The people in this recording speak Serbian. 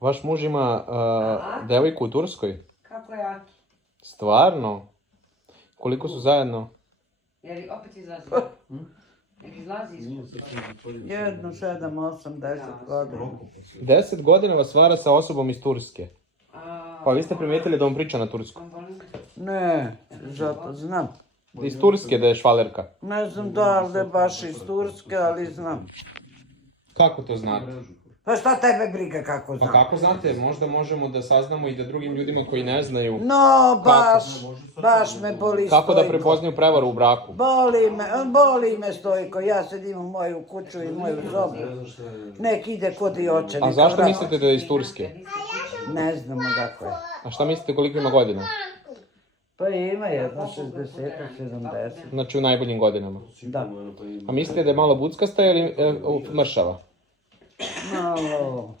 Vaš muž ima devojku u Turskoj? Kako je Aki? Stvarno? Koliko su zajedno? Jer opet izlazi. Nek izlazi iz Jedno, 7, 8, 10 godina. 10 godina vas vara sa osobom iz Turske. Pa vi ste primijetili da on priča na turskom? Ne, zato znam. Iz Turske da je švalerka. Ne znam da li je baš iz Turske, ali znam. Kako to znate? Pa šta tebe briga kako Pa znam? kako znate? Možda možemo da saznamo i da drugim ljudima koji ne znaju No, baš me boli kako da Stojko. prepoznaju prevaru u braku. Boli me Stojko, ja sedim u moju kuću i moju sobu. Nek ide kod i oče. A zašto mislite da je iz Turske? Ne znam odakle. A šta mislite koliko ima godina? Pa ima jedno 60, 70. Znači u najboljim godinama. Da. A mislite da je malo buckasta ili mršava? Malo